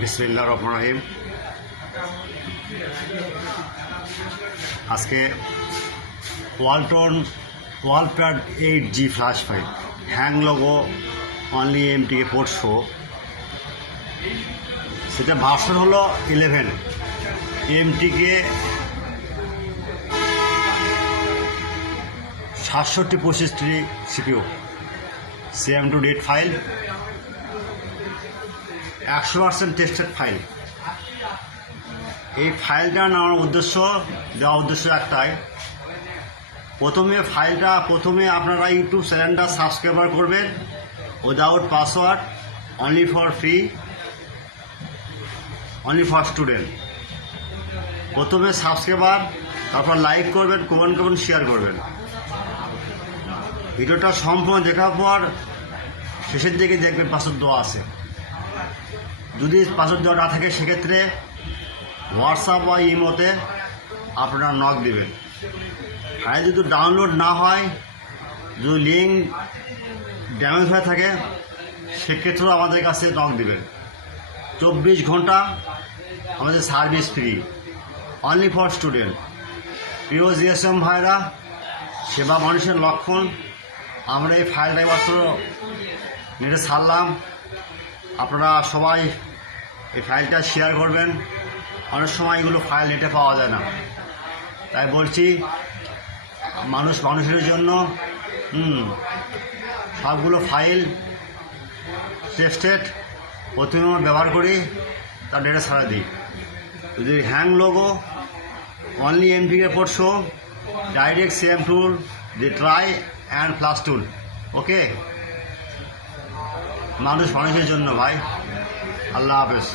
বিসমিল্লাহির রহমানির রহিম। আজকে Walton Walpad 8G flash file hang logo only MTK port show, সেটা ভার্সন হলো 11। MTK 6725 CPU CM2 date file, 100% tested file. এই ফাইলটা নেওয়ার দেওয়ার উদ্দেশ্য একটাই, প্রথমে আপনারা ইউটিউব চ্যানেলটা সাবস্ক্রাইব করবেন without password, only for free, only for student. প্রথমে সাবস্ক্রাইবার, তারপর লাইক করবেন, কমেন্ট করবেন, শেয়ার করবেন। ভিডিওটা সম্পূর্ণ দেখার পর শেষের দিকে দেখবেন পাসওয়ার্ড দেওয়া আছে। যদি পাসওয়ার্ড দেওয়া না থাকে সেক্ষেত্রে হোয়াটসঅ্যাপ বা ইমোতে আপনারা নক দেবেন। ফাইল যদি ডাউনলোড না হয়, যদি লিঙ্ক ড্যামেজ হয়ে থাকে সেক্ষেত্রেও আমাদের কাছে নক দেবেন। 24 ঘন্টা আমাদের service free, only for student. প্রিয় জিএসএম ভাইরা, সেবা মানুষের লক্ষণ। আমরা এই ফাইলটা মাত্র নেটে ছাড়লাম, আপনারা সবাই এই ফাইলটা শেয়ার করবেন। অনেক সময় এগুলো ফাইল নেটে পাওয়া যায় না, তাই বলছি মানুষের জন্য সবগুলো ফাইল টেস্টেড প্রথমে আমরা ব্যবহার করি, তার ডেটা ছাড়া দিই। যদি hang logo only MTK port show, direct CM tool, the try and plus tool. Okay, মানুষের জন্য ভাই। আল্লাহ হাফেজ।